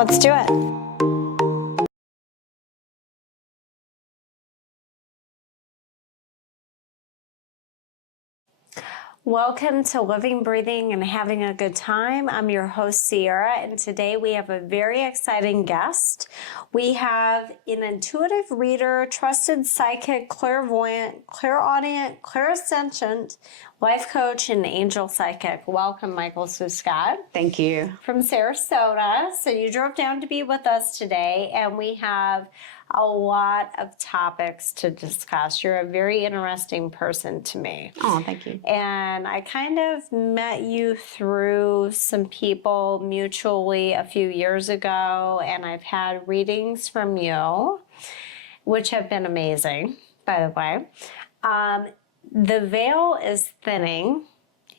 let's do it. Welcome to Living, Breathing, and Having a Good Time. I'm your host, Sierra, and today we have a very exciting guest. We have an intuitive reader, trusted psychic, clairvoyant, clairaudient, clairsentient, life coach, and angel psychic. Welcome, Michael Scott. Thank you. From Sarasota. So you drove down to be with us today, and we have a lot of topics to discuss. You're a very interesting person to me. Oh, thank you. And I kind of met you through some people mutually a few years ago, and I've had readings from you, which have been amazing, by the way. The veil is thinning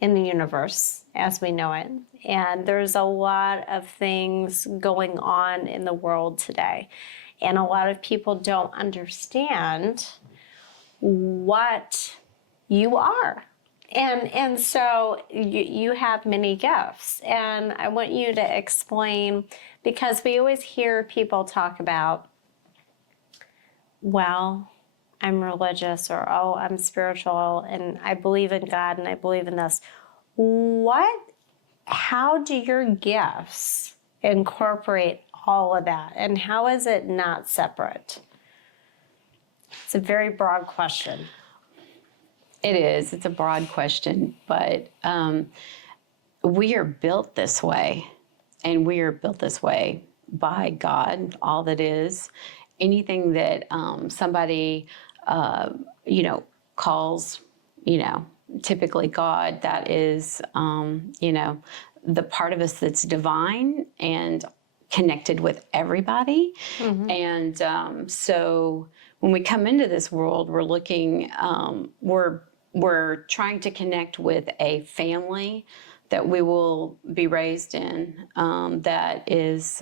in the universe as we know it, and there's a lot of things going on in the world today. And a lot of people don't understand what you are. And so you have many gifts. And I want you to explain, because we always hear people talk about, well, I'm religious, or, oh, I'm spiritual, and I believe in God, and I believe in this. How do your gifts incorporate all of that, and how is it not separate? It's a very broad question. It is. It's a broad question, but we are built this way, and we are built this way by God, all that is. Anything that somebody, calls, typically God, that is, the part of us that's divine and connected with everybody. Mm-hmm. And so when we come into this world, we're looking, we're trying to connect with a family that we will be raised in, that is,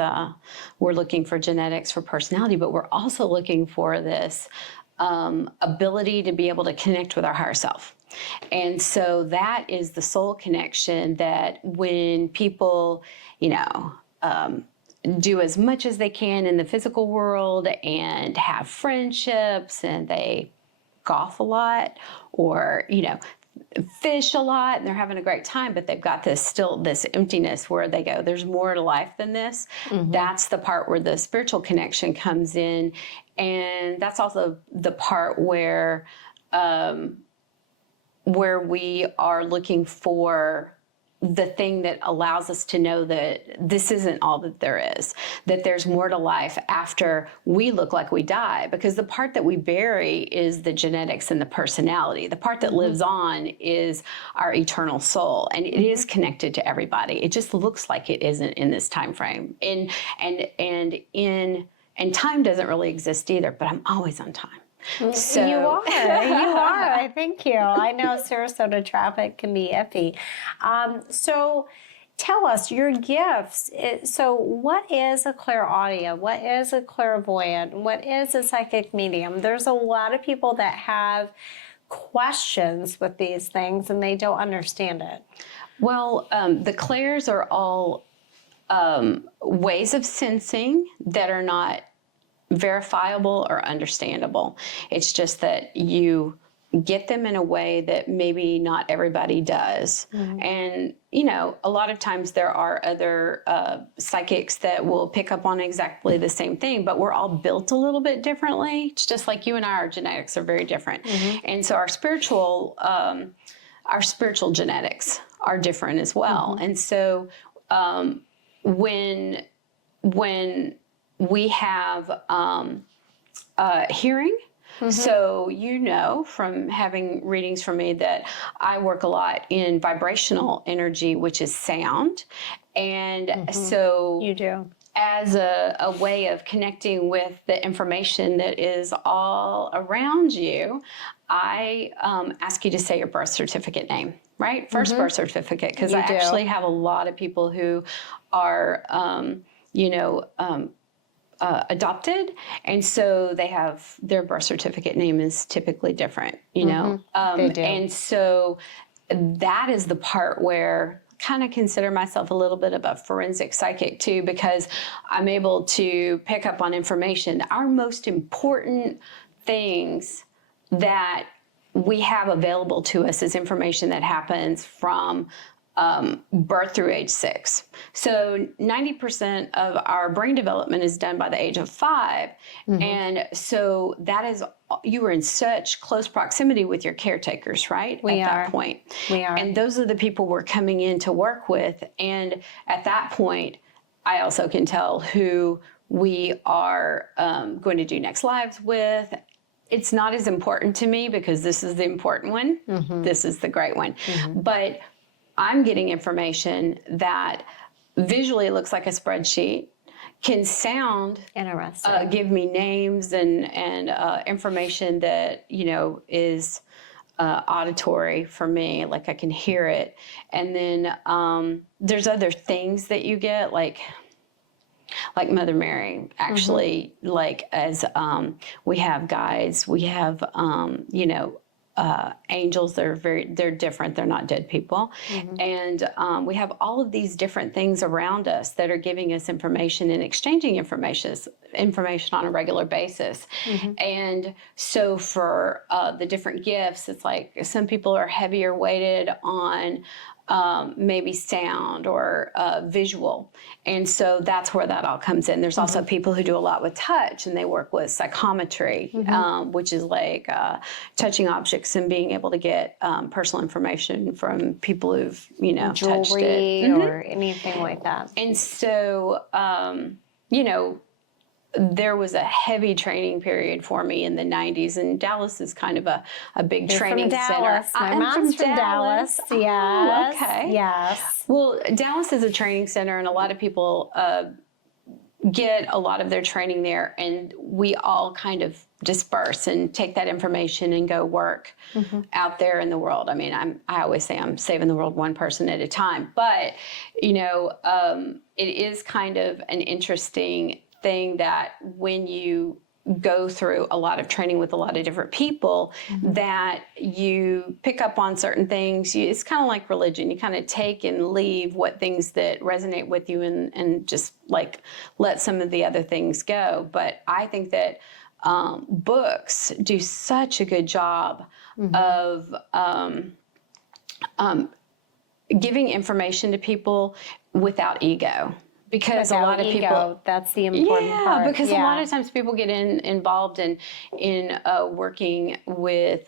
we're looking for genetics, for personality, but we're also looking for this ability to be able to connect with our higher self. And so that is the soul connection that when people, do as much as they can in the physical world and have friendships, and they golf a lot, or, fish a lot, and they're having a great time, but they've got this emptiness where they go, there's more to life than this. Mm-hmm. That's the part where the spiritual connection comes in. And that's also the part where we are looking for the thing that allows us to know that this isn't all that there is, that there's more to life after we look like we die. Because the part that we bury is the genetics and the personality. The part that lives on is our eternal soul, and it is connected to everybody. It just looks like it isn't in this time frame. And time doesn't really exist either, but I'm always on time. So you are. I thank you. I know Sarasota traffic can be iffy. So tell us your gifts. So what is a clairaudient? What is a clairvoyant? What is a psychic medium? There's a lot of people that have questions with these things, and they don't understand it. Well, the clairs are all ways of sensing that are not verifiable or understandable. It's just that you get them in a way that maybe not everybody does. Mm-hmm. And, a lot of times there are other psychics that will pick up on exactly the same thing, but we're all built a little bit differently. It's just like you and I, our genetics are very different. Mm-hmm. And so our spiritual genetics are different as well. Mm-hmm. And so when we have hearing. Mm-hmm. So from having readings from me that I work a lot in vibrational energy, which is sound. And so you do. As a way of connecting with the information that is all around you, I ask you to say your birth certificate name, right? First birth certificate, because I actually have a lot of people who are, adopted, and so they have their birth certificate name is typically different, They do. And so that is the part where kind of consider myself a little bit of a forensic psychic too, because I'm able to pick up on information. Our most important things that we have available to us is information that happens from birth through age 6. So 90% of our brain development is done by the age of 5. And so that is, you are in such close proximity with your caretakers, right? We at are. that point. We are. And those are the people we're coming in to work with. And at that point, I also can tell who we are going to do next lives with. It's not as important to me because this is the important one. This is the great one. But I'm getting information that visually looks like a spreadsheet, can sound Interesting. give me names and information that, you know, is auditory for me, like I can hear it. And then there's other things that you get, like Mother Mary, actually, like as we have guides, we have, you know, angels. They're different. They're not dead people. And we have all of these different things around us that are giving us information and exchanging information on a regular basis. And so for the different gifts, it's like some people are heavier weighted on maybe sound or visual. And so that's where that all comes in. There's also people who do a lot with touch, and they work with psychometry, which is like touching objects and being able to get personal information from people who've, you know, touched it. Jewelry or anything like that. And so, you know, there was a heavy training period for me in the 90s, and Dallas is kind of a big training from center. Dallas. My mom's from Dallas. Oh, Yes. okay. Yes. Well, Dallas is a training center, and a lot of people get a lot of their training there, and we all kind of disperse and take that information and go work out there in the world. I mean, I always say I'm saving the world one person at a time, but you know, it is kind of an interesting thing that when you go through a lot of training with a lot of different people, that you pick up on certain things. It's kind of like religion. You kind of take and leave what things that resonate with you and just like let some of the other things go. But I think that books do such a good job of giving information to people without ego. Because a lot of people, that's the important part. Because a lot of times people get involved in working with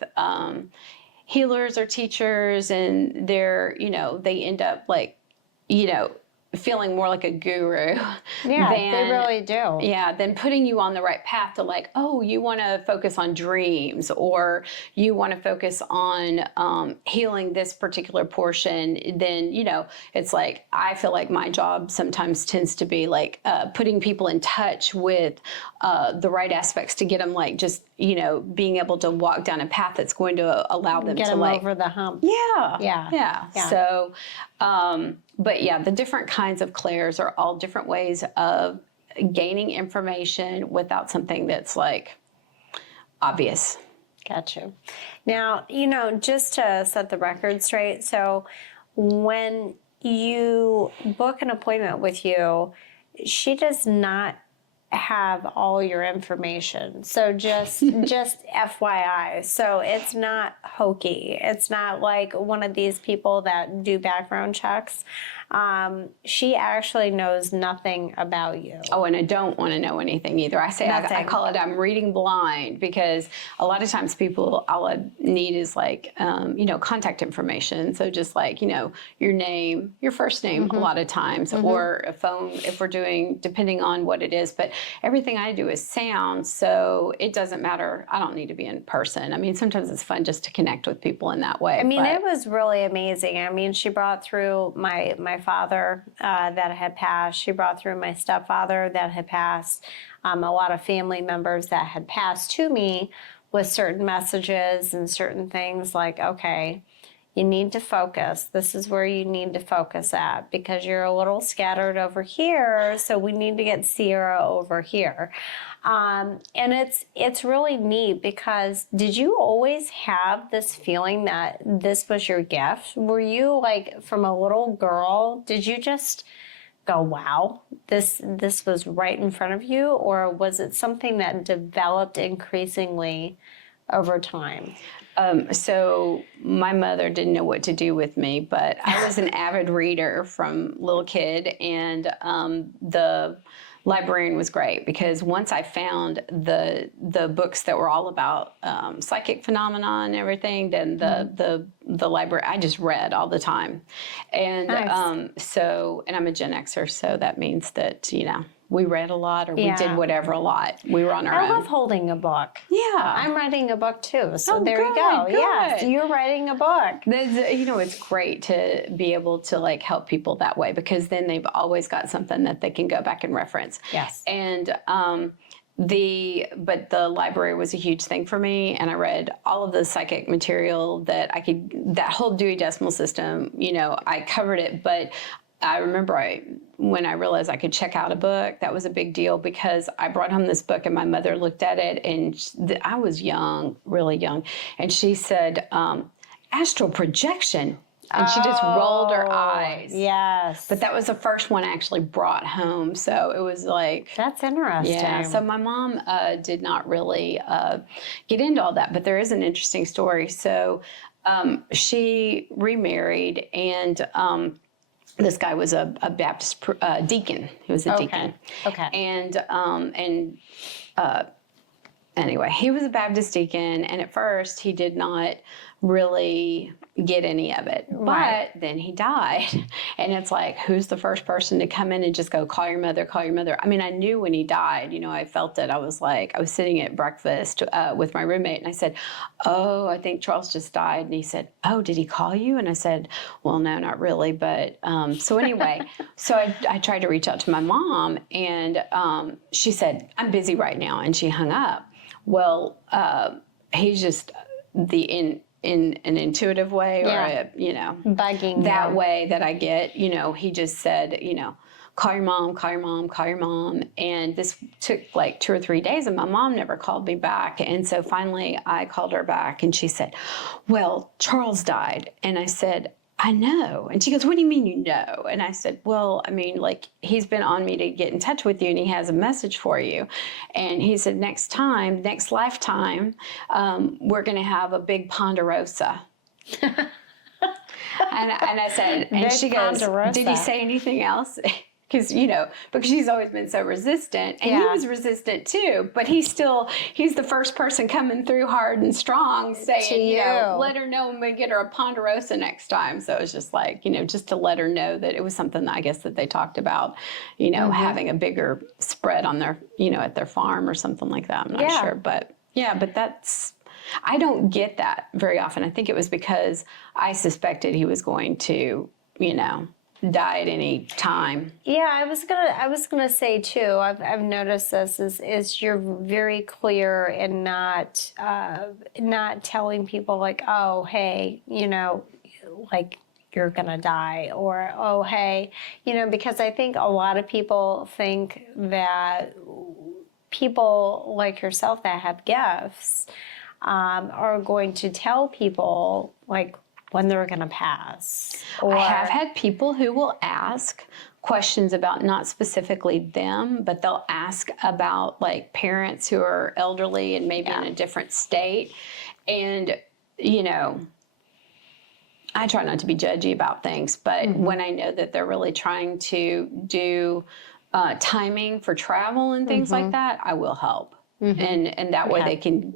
healers or teachers, and they're, you know, they end up like, you know, feeling more like a guru. Yeah, they really do. Yeah, than putting you on the right path to like, oh, you want to focus on dreams, or you want to focus on healing this particular portion. Then, you know, it's like, I feel like my job sometimes tends to be like putting people in touch with the right aspects to get them like just, you know, being able to walk down a path that's going to allow them Get to them like over the hump. Yeah. So, but yeah, the different kinds of clairs are all different ways of gaining information without something that's like obvious. Got you. Now, you know, just to set the record straight, so when you book an appointment with you, she does not have all your information. So just FYI. So it's not hokey. It's not like one of these people that do background checks. She actually knows nothing about you. Oh, and I don't want to know anything either. I say, I call it, I'm reading blind, because a lot of times people, all I need is like, you know, contact information. So just like, you know, your name, your first name a lot of times, or a phone if we're doing, depending on what it is. But everything I do is sound, so it doesn't matter. I don't need to be in person. I mean, sometimes it's fun just to connect with people in that way. I mean, it was really amazing. I mean, she brought through my father that had passed. She brought through my stepfather that had passed. A lot of family members that had passed to me with certain messages and certain things like, okay, You need to focus. This is where you need to focus at because you're a little scattered over here. So we need to get Sierra over here. And it's really neat because did you always have this feeling that this was your gift? Were you like from a little girl, did you just go, wow, this was right in front of you? Or was it something that developed increasingly over time? So my mother didn't know what to do with me, but I was an avid reader from little kid, and the librarian was great because once I found the books that were all about psychic phenomena and everything, then the library I just read all the time, and Nice. and I'm a Gen Xer, so that means that we read a lot or we did whatever a lot. We were on our I own. love holding a book. Yeah. I'm writing a book too. So Oh, there you go. good. Yes, you're writing a book. It's great to be able to like help people that way because then they've always got something that they can go back and reference. Yes. And but the library was a huge thing for me, and I read all of the psychic material that whole Dewey Decimal System, I covered it, but I remember when I realized I could check out a book, that was a big deal because I brought home this book and my mother looked at it and I was young, really young. And she said, astral projection. And she just rolled her eyes. Yes. But that was the first one I actually brought home. So it was like... That's interesting. Yeah. So my mom did not really get into all that. But there is an interesting story. So she remarried and... this guy was a Baptist deacon. He was a deacon. Okay. And anyway, he was a Baptist deacon, and at first he did not really get any of it. Right. But then he died, and it's like, who's the first person to come in and just go, call your mother, call your mother? I mean, I knew when he died, I felt it. I was sitting at breakfast with my roommate, and I said, oh, I think Charles just died. And he said, oh, did he call you? And I said, well, no, not really. But so anyway, so I tried to reach out to my mom, and she said, I'm busy right now. And she hung up. Well, he's just in an intuitive way, or bugging that you. way that I get. He just said, call your mom, call your mom, call your mom. And this took like 2 or 3 days, and my mom never called me back. And so finally, I called her back, and she said, "Well, Charles died." And I said, I know. And she goes, what do you mean you know? And I said, well, I mean, like, he's been on me to get in touch with you, and he has a message for you. And he said, next lifetime, we're going to have a big ponderosa. and I said, and Big she goes, ponderosa. did he say anything else? Because she's always been so resistant, and he was resistant too, but he's the first person coming through hard and strong saying, let her know when we get her a ponderosa next time. So it was just like, just to let her know that it was something that I guess that they talked about, having a bigger spread on their, at their farm or something like that. I'm not sure, but I don't get that very often. I think it was because I suspected he was going to, die at any time. Yeah, I was gonna say too. I've noticed this is you're very clear in not telling people like, oh hey, like you're gonna die, or oh hey, because I think a lot of people think that people like yourself that have gifts are going to tell people like when they're going to pass. I have had people who will ask questions about not specifically them, but they'll ask about like parents who are elderly and maybe in a different state. And, I try not to be judgy about things, but when I know that they're really trying to do timing for travel and things like that, I will help. And that way they can,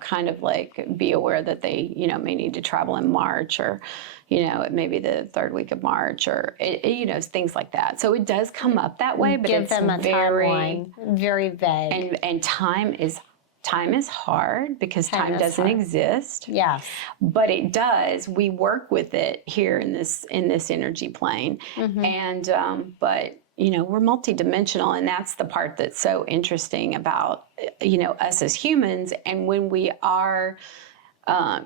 kind of like be aware that they, may need to travel in March, or, it may be the 3rd week of March, or, things like that. So it does come up that way, but give them a timeline, very vague. And time is hard because time doesn't exist. Yes. But it does. We work with it here in this energy plane. And, but we're multidimensional, and that's the part that's so interesting about, us as humans. And when we are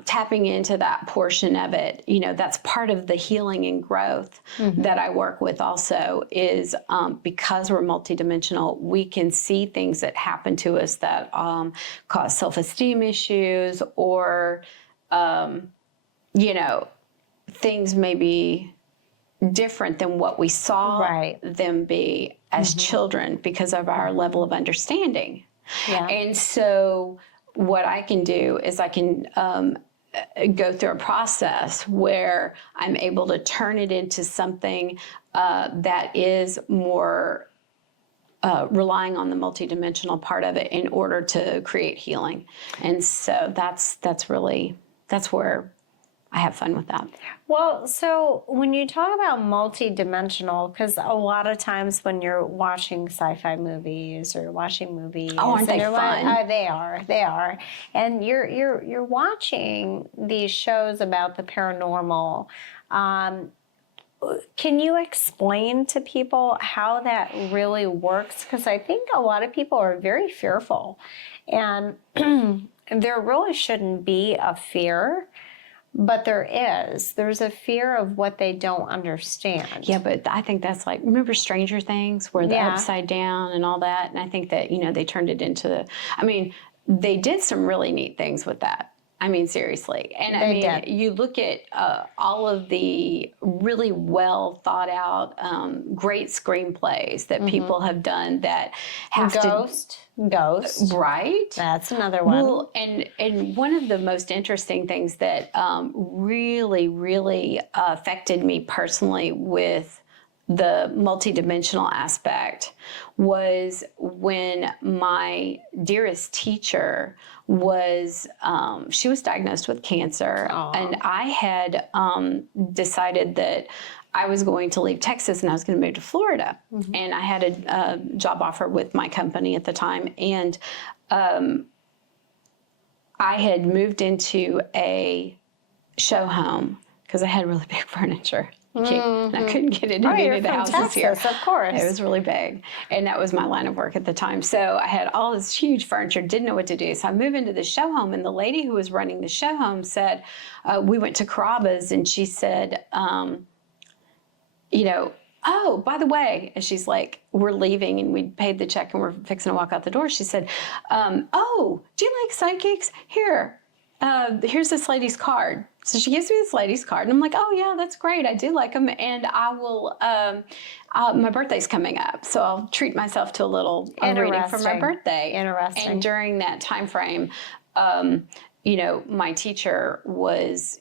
tapping into that portion of it, that's part of the healing and growth that I work with also is because we're multidimensional, we can see things that happen to us that cause self-esteem issues or, things may be different than what we saw them be as children because of our level of understanding. Yeah. And so what I can do is I can go through a process where I'm able to turn it into something that is more relying on the multidimensional part of it in order to create healing. And so that's where I have fun with that. Well, so when you talk about multidimensional, because a lot of times when you're watching sci-fi movies or watching movies, aren't they fun? They are, and you're watching these shows about the paranormal. Can you explain to people how that really works? Because I think a lot of people are very fearful, and there really shouldn't be a fear. But there's a fear of what they don't understand. Yeah, but I think that's like, remember Stranger Things where the upside down and all that? And I think that, they turned it into, they did some really neat things with that. Seriously. And you look at all of the really well thought out, great screenplays that people have done that have Ghost. Right. That's another one. Well, and one of the most interesting things that really, really affected me personally with the multidimensional aspect was when my dearest teacher was, she was diagnosed with cancer. Aww. And I had decided that I was going to leave Texas and I was going to move to Florida. And I had a job offer with my company at the time. And I had moved into a show home because I had really big furniture. And I couldn't get it in any of the houses Texas, here. Of course. It was really big. And that was my line of work at the time. So I had all this huge furniture, didn't know what to do. So I moved into the show home, and the lady who was running the show home said, we went to Carrabba's, and she said, oh, by the way, and she's like, we're leaving and we paid the check and we're fixing to walk out the door. She said, oh, do you like psychics? Here's this lady's card. So she gives me this lady's card, and I'm like, oh yeah, that's great. I do like them, and I will. My birthday's coming up, so I'll treat myself to a little reading for my birthday. Interesting. And during that time frame, my teacher was,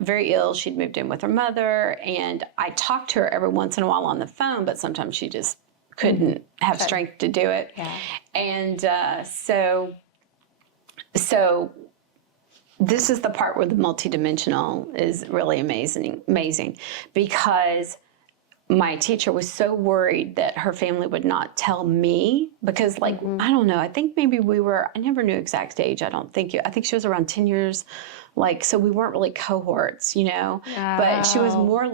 very ill. She'd moved in with her mother, and I talked to her every once in a while on the phone, but sometimes she just couldn't have strength to do it. Yeah. And so this is the part where the multidimensional is really amazing because my teacher was so worried that her family would not tell me because I don't know, I think maybe I never knew exact age. I think she was around 10 years, so we weren't really cohorts, but she was more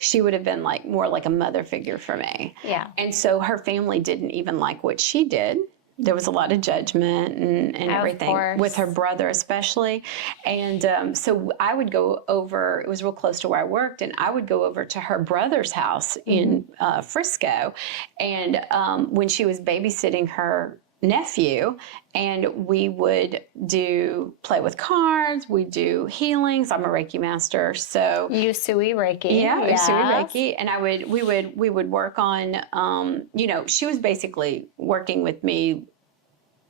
she would have been more like a mother figure for me. Yeah. And so her family didn't even like what she did. There was a lot of judgment and everything with her brother especially. And so I would go over, it was real close to where I worked, and I would go over to her brother's house in Frisco. And when she was babysitting her nephew, and we would play with cards, we do healings. I'm a Reiki master, so Usui Reiki. Yeah, Usui Reiki, and we would work on. She was basically working with me,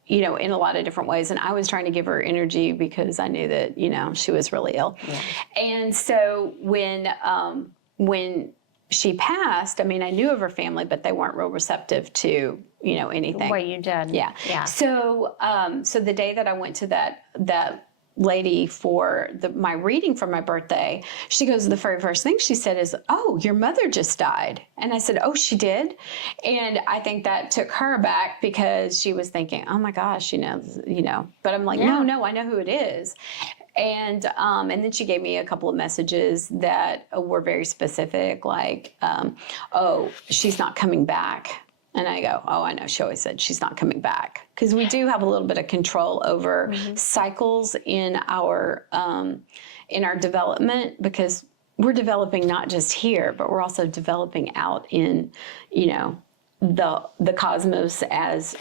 in a lot of different ways, and I was trying to give her energy because I knew that she was really ill. Yeah. And so when she passed, I knew of her family, but they weren't real receptive to anything. What you did. Yeah. So the day that I went to that lady for my reading for my birthday, she goes, the very first thing she said is, "Oh, your mother just died." And I said, "Oh, she did?" And I think that took her back because she was thinking, "Oh my gosh, but I'm like, no, I know who it is." And then she gave me a couple of messages that were very specific, oh, she's not coming back. And I go, oh, I know. She always said she's not coming back. Because we do have a little bit of control over cycles in our development, because we're developing not just here, but we're also developing out in, you know, the cosmos as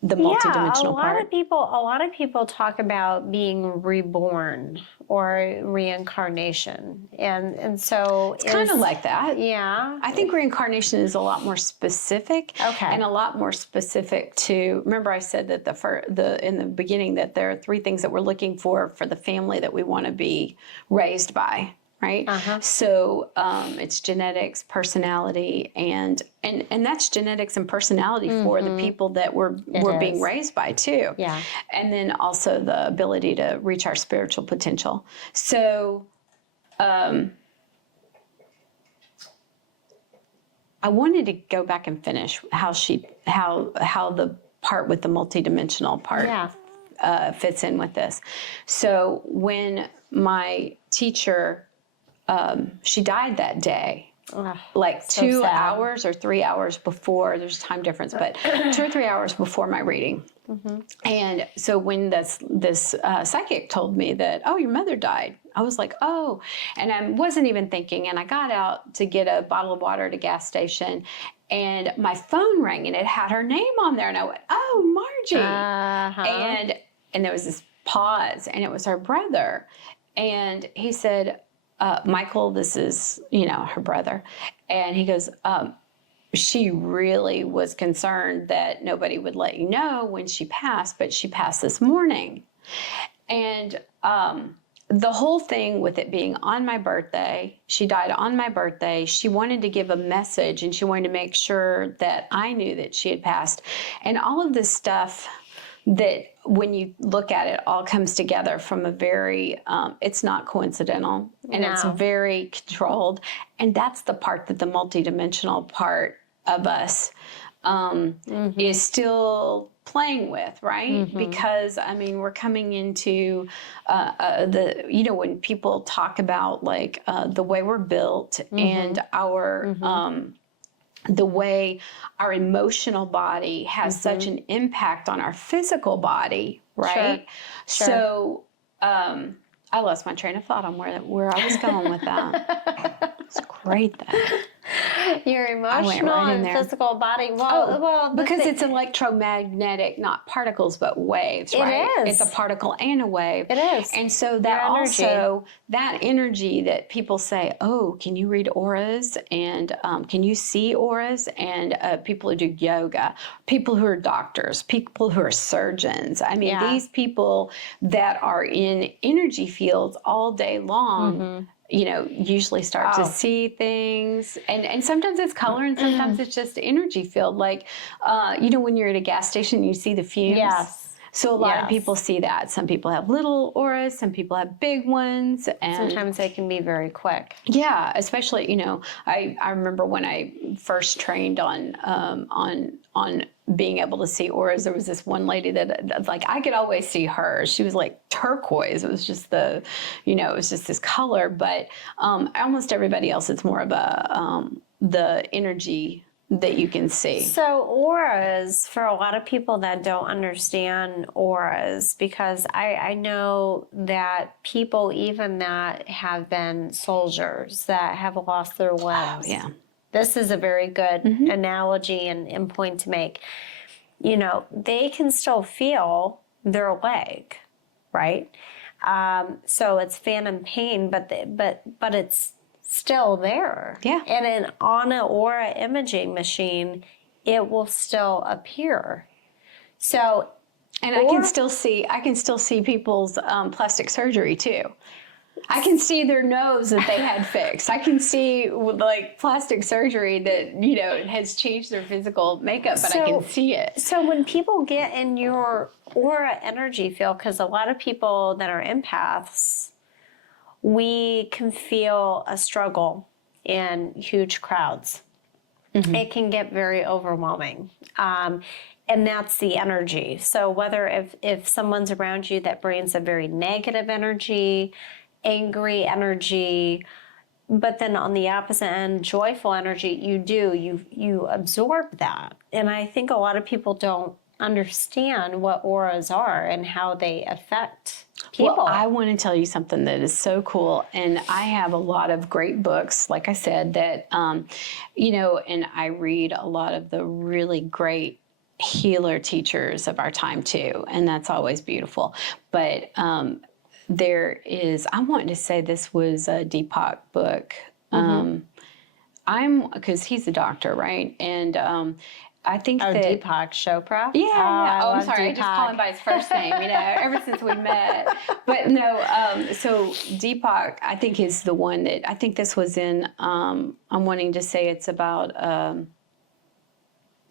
the multidimensional part. A lot of people talk about being reborn or reincarnation, and so It's kind of like that. Yeah, I think reincarnation is a lot more specific, and a lot more specific to. Remember, I said that in the beginning that there are 3 things that we're looking for the family that we want to be raised by. Right. So it's genetics, personality, and that's genetics and personality for the people that we're being raised by too. Yeah. And then also the ability to reach our spiritual potential. So I wanted to go back and finish how the part with the multidimensional part fits in with this. So when my teacher, she died that day, like so 2 hours or 3 hours before. There's a time difference, but 2 or 3 hours before my reading. And so when this psychic told me that, oh, your mother died, I was like, oh, and I wasn't even thinking. And I got out to get a bottle of water at a gas station, and my phone rang, and it had her name on there, and I went, oh, Margie. And there was this pause, and it was her brother, and he said, Michael, this is, her brother. And he goes, she really was concerned that nobody would let you know when she passed, but she passed this morning. And the whole thing with it being on my birthday, she died on my birthday. She wanted to give a message, and she wanted to make sure that I knew that she had passed. And all of this stuff that when you look at it, all comes together from a very, it's not coincidental, and it's very controlled. And that's the part that the multidimensional part of us is still playing with, right? Because, we're coming into when people talk about like the way we're built and our the way our emotional body has such an impact on our physical body, right? Sure. So I lost my train of thought on where I was going with that. It's great though. Your emotional and physical body. Because it's electromagnetic, not particles, but waves, right? It is. It's a particle and a wave. It is. And so that energy that people say, oh, can you read auras? And can you see auras? And people who do yoga, people who are doctors, people who are surgeons. These people that are in energy fields all day long, usually start to see things. And sometimes it's color, and sometimes it's just energy field. Like, when you're at a gas station, you see the fumes. Yes. So a lot of people see that. Some people have little auras, some people have big ones. And sometimes they can be very quick. Yeah, especially, I remember when I first trained on being able to see auras. There was this one lady that I could always see her. She was like turquoise. It was just it was just this color. But almost everybody else, it's more of the energy that you can see. So auras, for a lot of people that don't understand auras, because I know that people even that have been soldiers that have lost their limbs. Oh, yeah. This is a very good analogy and point to make. They can still feel their leg, right? So it's phantom pain, but it's still there. Yeah. And on an aura imaging machine, it will still appear. So, and I can still see people's plastic surgery too. I can see their nose that they had fixed. I can see like plastic surgery that, has changed their physical makeup, but I can see it. So when people get in your aura energy field, because a lot of people that are empaths, we can feel a struggle in huge crowds. It can get very overwhelming. And that's the energy. So whether if someone's around you that brings a very negative energy, angry energy, But then on the opposite end, joyful energy, you absorb that. And I think a lot of people don't understand what auras are and how they affect people. Well, I want to tell you something that is so cool. And I have a lot of great books, like I said, that, and I read a lot of the really great healer teachers of our time too. And that's always beautiful. But I wanted to say this was a Deepak book. Because he's a doctor, right? And I think that Deepak Chopra. Yeah. I'm love sorry. I just call him by his first name, ever since we met. But no, so Deepak, I think, is the one that I think this was in. I'm wanting to say it's about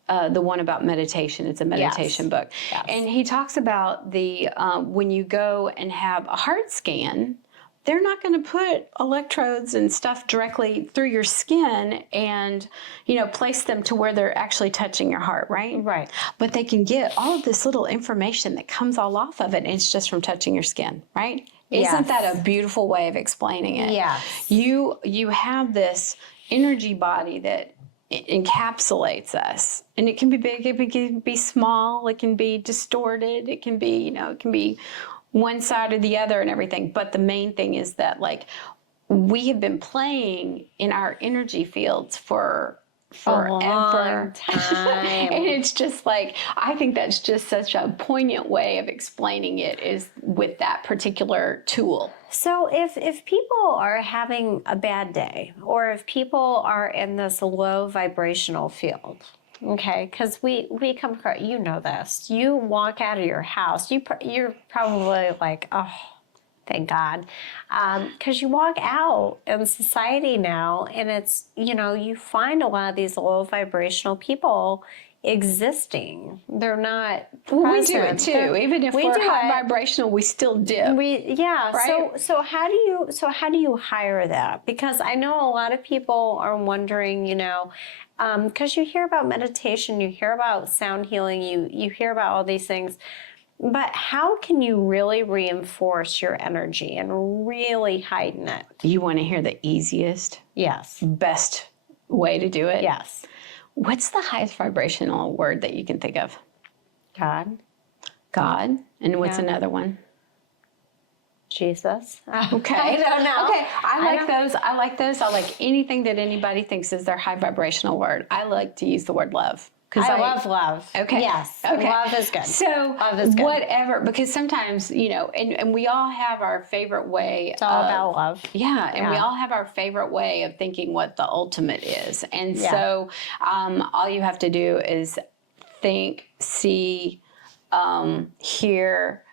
the one about meditation. It's a meditation book. Yes. And he talks about the when you go and have a heart scan, they're not going to put electrodes and stuff directly through your skin and, place them to where they're actually touching your heart, right? Right. But they can get all of this little information that comes all off of it, and it's just from touching your skin, right? Yes. Isn't that a beautiful way of explaining it? Yes. You have this energy body that encapsulates us, and it can be big, it can be small, it can be distorted, it can be, it can be one side or the other and everything. But the main thing is that, we have been playing in our energy fields for forever. A long time. And it's just I think that's just such a poignant way of explaining it, is with that particular tool. So if people are having a bad day, or if people are in this low vibrational field, okay, because we come across, this. You walk out of your house, you're probably like, oh, thank God, because you walk out in society now, and it's you find a lot of these low vibrational people existing. They're not present. Well, we do it too. Even if we're high vibrational, we still dip. Right? So how do you hire that? Because I know a lot of people are wondering, because you hear about meditation, you hear about sound healing, you hear about all these things, but how can you really reinforce your energy and really heighten it? You want to hear the easiest, best way to do it? Yes. What's the highest vibrational word that you can think of? God. God. And what's another one? Jesus. Okay. I don't know. Okay. I like those. I like anything that anybody thinks is their high vibrational word. I like to use the word love. I love love. Okay. Yes. Okay. Love is good. So love is good. Whatever, because sometimes, and we all have our favorite way. It's all about love. Yeah. And we all have our favorite way of thinking what the ultimate is. And so all you have to do is think, see, hear,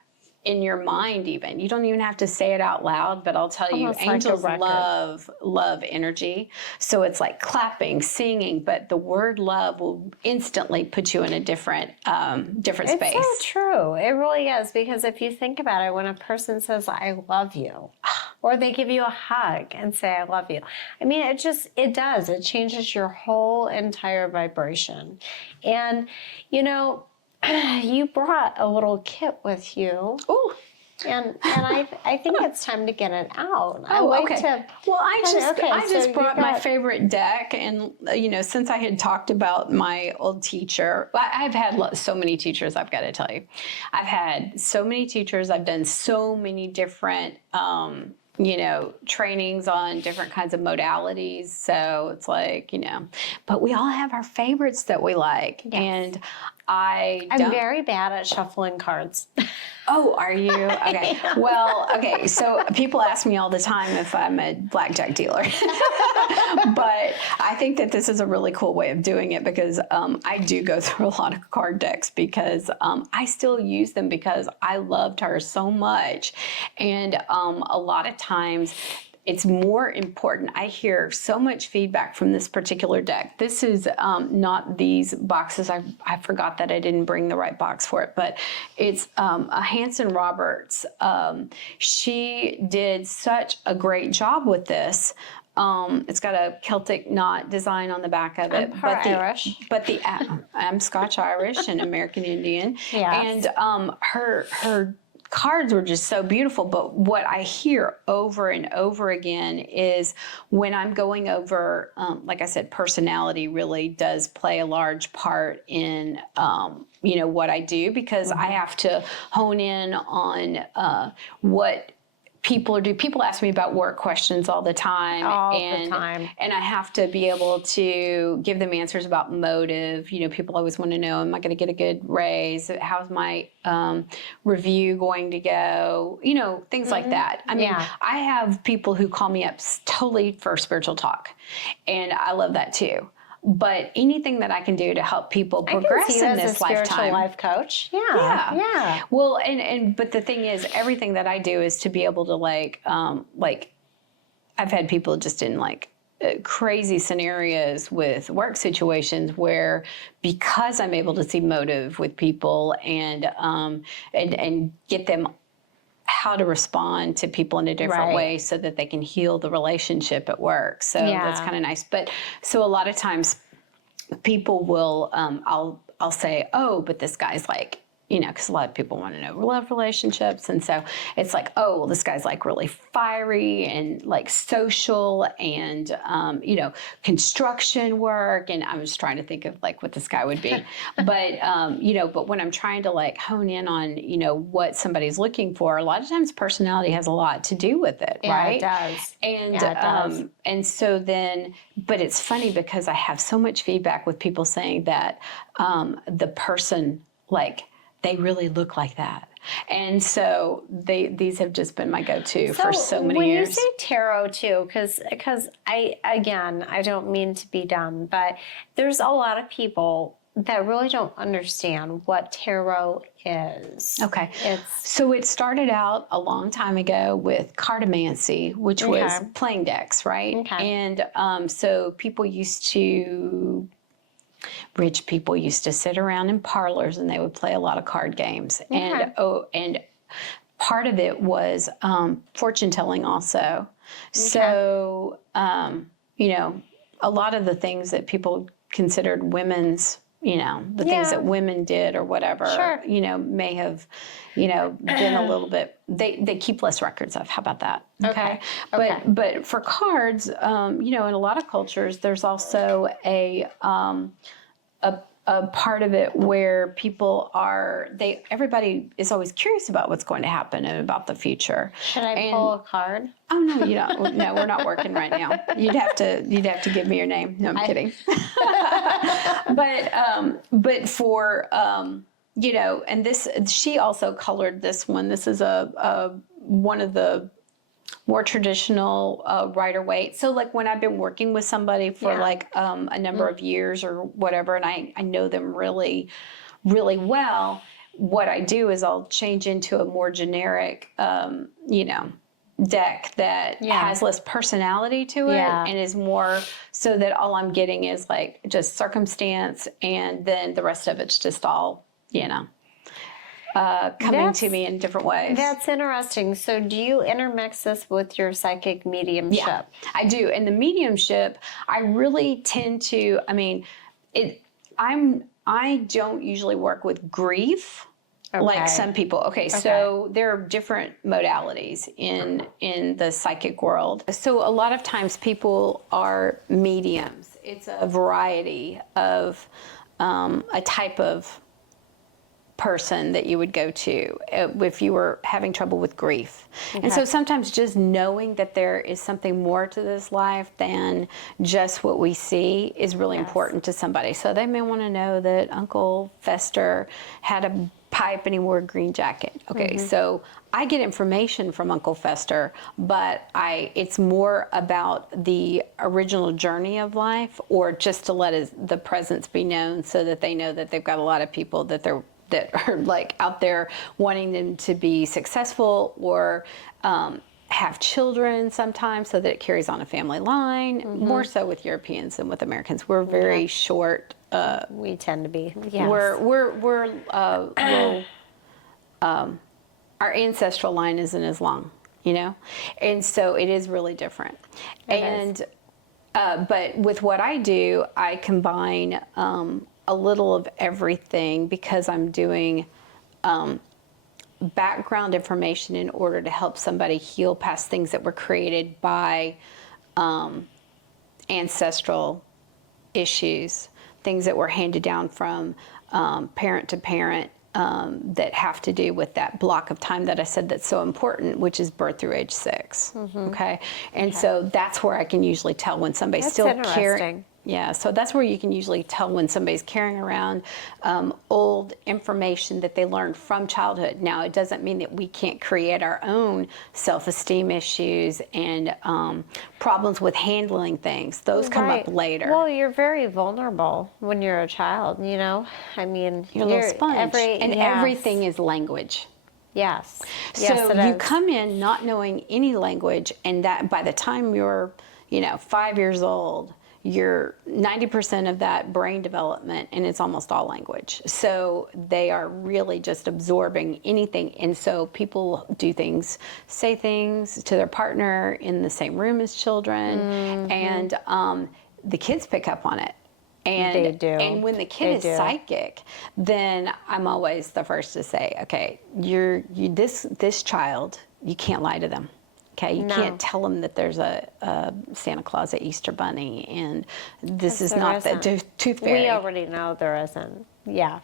in your mind even. You don't even have to say it out loud, but I'll tell you, angels love energy. So it's like clapping, singing, but the word love will instantly put you in a different space. It's so true. It really is, because if you think about it, when a person says, I love you, or they give you a hug and say, I love you, I mean, it does. It changes your whole entire vibration. And, you brought a little kit with you. Ooh. And I think it's time to get it out. Okay. Well, I just brought my favorite deck, and since I had talked about my old teacher, I've had so many teachers. I've got to tell you, I've had so many teachers. I've done so many different trainings on different kinds of modalities. So it's but we all have our favorites that we like. Yes. And I'm very bad at shuffling cards. Oh, are you? Okay. Well, okay. So people ask me all the time if I'm a blackjack dealer, but I think that this is a really cool way of doing it, because I do go through a lot of card decks, because I still use them because I loved her so much. And a lot of times it's more important. I hear so much feedback from this particular deck. This is not these boxes. I forgot that I didn't bring the right box for it, but it's a Hanson Roberts. She did such a great job with this. It's got a Celtic knot design on the back of it. Irish. But I'm Scotch Irish and American Indian. Yes. And her cards were just so beautiful. But what I hear over and over again is when I'm going over, like I said, personality really does play a large part in, what I do, because I have to hone in on what people do. People ask me about work questions all the time. And I have to be able to give them answers about motive. People always want to know, am I going to get a good raise? How's my review going to go? Things like that. I mean, I have people who call me up totally for spiritual talk, and I love that too. But anything that I can do to help people progress in this lifetime. Spiritual life coach. Yeah. Well, but the thing is, everything that I do is to be able to I've had people just in crazy scenarios with work situations where, because I'm able to see motive with people and get them how to respond to people in a different way so that they can heal the relationship at work. So that's kind of nice. But so a lot of times people will, I'll say, oh, but this guy's because a lot of people want to know love relationships. And so it's this guy's really fiery and social and, construction work. And I was trying to think of what this guy would be. But when I'm trying to hone in on, what somebody's looking for, a lot of times personality has a lot to do with it, right? It does. And, it does. And so then, but it's funny because I have so much feedback with people saying that the person, they really look like that. And so these have just been my go-to for so many years. When you say tarot too, because I don't mean to be dumb, but there's a lot of people that really don't understand what tarot is. Okay. So it started out a long time ago with cartomancy, which was playing decks, right? Okay. And so rich people used to sit around in parlors and they would play a lot of card games. And part of it was fortune telling also. So, a lot of the things that people considered women's, things that women did or whatever, may have, been a little bit, they keep less records of. How about that? Okay. But for cards, in a lot of cultures, there's also a part of it where people everybody is always curious about what's going to happen and about the future. Should I pull a card? Oh no, you don't. No, we're not working right now. You'd have to give me your name. No, I'm kidding. But for and this, she also colored this one. This is one of the more traditional Rider-Waite. So when I've been working with somebody for a number of years or whatever, and I know them really, really well, what I do is I'll change into a more generic, deck that has less personality to it and is more so that all I'm getting is just circumstance, and then the rest of it's just all, coming to me in different ways. That's interesting. So do you intermix this with your psychic mediumship? Yeah, I do. And the mediumship, I really tend to, I don't usually work with grief like some people. Okay, so there are different modalities in the psychic world. So a lot of times people are mediums. It's a variety of a type of person that you would go to if you were having trouble with grief. And so sometimes just knowing that there is something more to this life than just what we see is really important to somebody. So they may want to know that Uncle Fester had a pipe and he wore a green jacket. Okay, so I get information from Uncle Fester, but it's more about the original journey of life, or just to let the presence be known so that they know that they've got a lot of people that are out there wanting them to be successful or have children sometimes, so that it carries on a family line. More so with Europeans than with Americans. We're very short. We tend to be. Yes. We're our ancestral line isn't as long, and so it is really different. But with what I do, I combine a little of everything, because I'm doing background information in order to help somebody heal past things that were created by ancestral issues, things that were handed down from parent to parent, that have to do with that block of time that I said that's so important, which is birth through age 6. Okay, and so that's where I can usually tell when somebody's That's still interesting. carrying. Yeah, so that's where you can usually tell when somebody's carrying around old information that they learned from childhood. Now, it doesn't mean that we can't create our own self-esteem issues and problems with handling things. Those come up later. Well, you're very vulnerable when you're a child, you know? I mean, You're a little sponge. And yes. everything is language. Yes. So Yes, it you is. come in not knowing any language, and that by the time you're, 5 years old, you're 90% of that brain development, and it's almost all language. So they are really just absorbing anything. And so people do things, say things to their partner in the same room as children, and the kids pick up on it. And, They do. And when the kid They is do. psychic, then I'm always the first to say, okay, this child, you can't lie to them. Okay, you No. can't tell them that there's a Santa Claus, a Easter Bunny, and this is There not the isn't. tooth fairy. We already know there isn't. Yeah.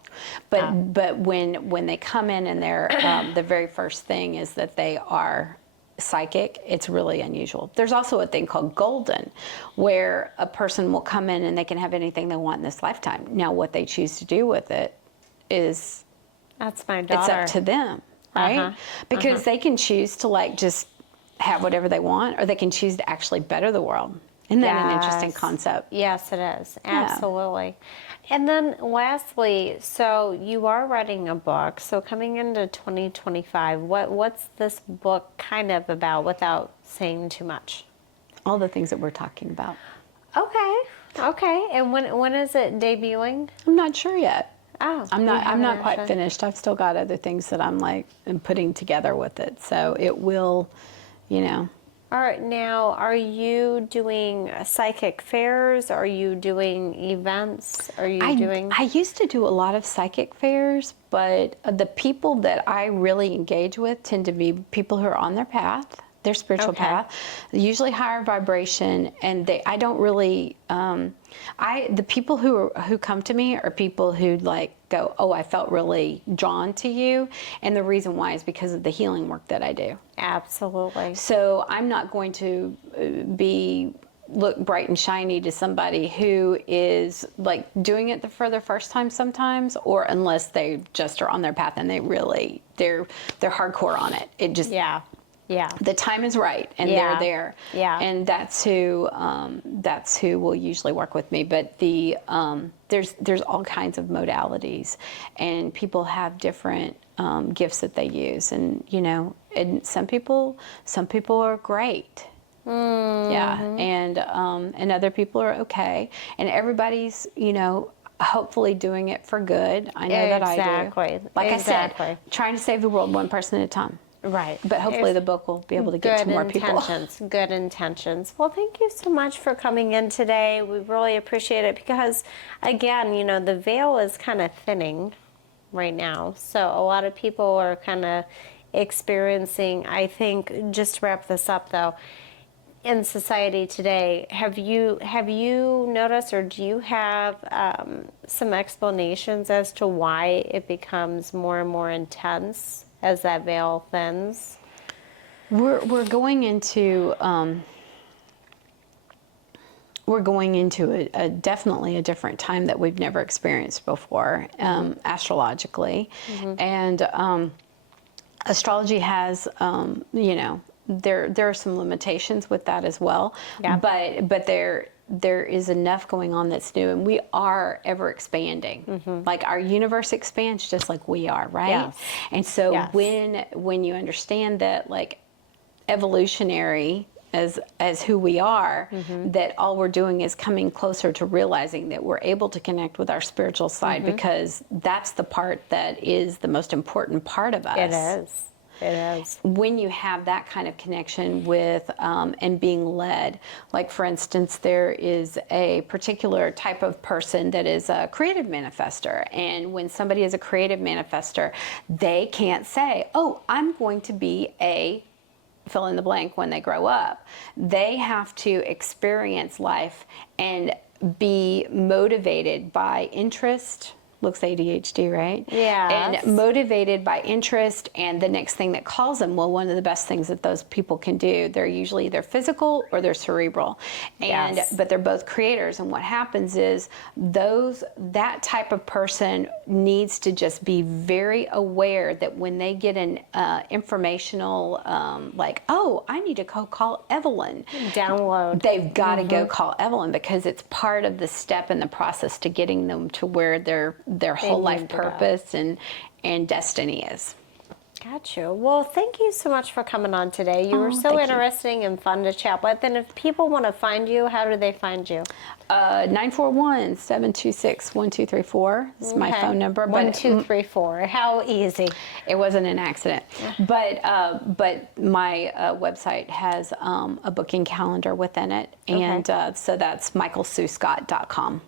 But when they come in and they're the very first thing is that they are psychic, it's really unusual. There's also a thing called golden, where a person will come in and they can have anything they want in this lifetime. Now, what they choose to do with it is That's my it's daughter. up to them, right? Uh-huh. Because they can choose to just have whatever they want, or they can choose to actually better the world. Isn't that an interesting Yes. concept? Yes, it is. Absolutely. And then lastly, so you are writing a book. So coming into 2025, what's this book kind of about without saying too much? All the things that we're talking about. Okay. Okay. And when is it debuting? I'm not sure yet. Oh, I'm you not haven't quite actually- finished. I've still got other things that I'm putting together with it. So it will, All right. Now, are you doing psychic fairs? Are you doing events? Are you doing? I used to do a lot of psychic fairs, but the people that I really engage with tend to be people who are on their path, their spiritual Okay. path, usually higher vibration, and I don't really. The people who come to me are people who go, oh, I felt really drawn to you, and the reason why is because of the healing work that I do. Absolutely. So I'm not going to look bright and shiny to somebody who is doing it for the first time sometimes, or unless they just are on their path and they're hardcore on it. It just Yeah. Yeah. the time is right and Yeah. they're there. Yeah. And that's who will usually work with me. But there's all kinds of modalities, and people have different gifts that they use, and and some people are great. Yeah, and other people are okay, and everybody's hopefully doing it for good. I know that I do. Exactly. Like Exactly. I said, trying to save the world one person at a time. Right. But hopefully the book will be able to get to more people. Good intentions. Well, thank you so much for coming in today. We really appreciate it because, again, the veil is kind of thinning right now. So a lot of people are kind of experiencing, I think, just to wrap this up though, in society today, have you noticed, or do you have some explanations as to why it becomes more and more intense as that veil thins? We're going into definitely a different time that we've never experienced before, astrologically, and astrology has there are some limitations with that as well. Yeah. But there is enough going on that's new, and we are ever expanding. Like our universe expands just like we are, right? Yes. And so Yes. when you understand that, evolutionary as who we are, that all we're doing is coming closer to realizing that we're able to connect with our spiritual side, because that's the part that is the most important part of us. It is. It is. When you have that kind of connection with and being led, like for instance, there is a particular type of person that is a creative manifester, and when somebody is a creative manifester, they can't say, oh, I'm going to be a fill in the blank when they grow up. They have to experience life and be motivated by interest. Looks ADHD, right? Yes. And motivated by interest and the next thing that calls them. Well, one of the best things that those people can do, they're usually either physical or they're cerebral. And Yes. but they're both creators. And what happens is that type of person needs to just be very aware that when they get an informational like, oh, I need to go call Evelyn. Download. They've got to go call Evelyn, because it's part of the step in the process to getting them to where their whole life need to go. purpose and destiny is. Got you. Well, thank you so much for coming on today. You were so thank you. interesting and fun to chat with. And if people want to find you, how do they find you? 941-726-1234 is my Okay. phone number. 1234. How easy. It wasn't an accident. But my website has a booking calendar within it. And so that's michaelsuscott.com.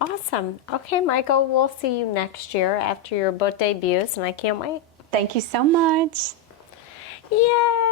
Awesome. Okay, Michael, we'll see you next year after your book debuts, and I can't wait. Thank you so much. Yay!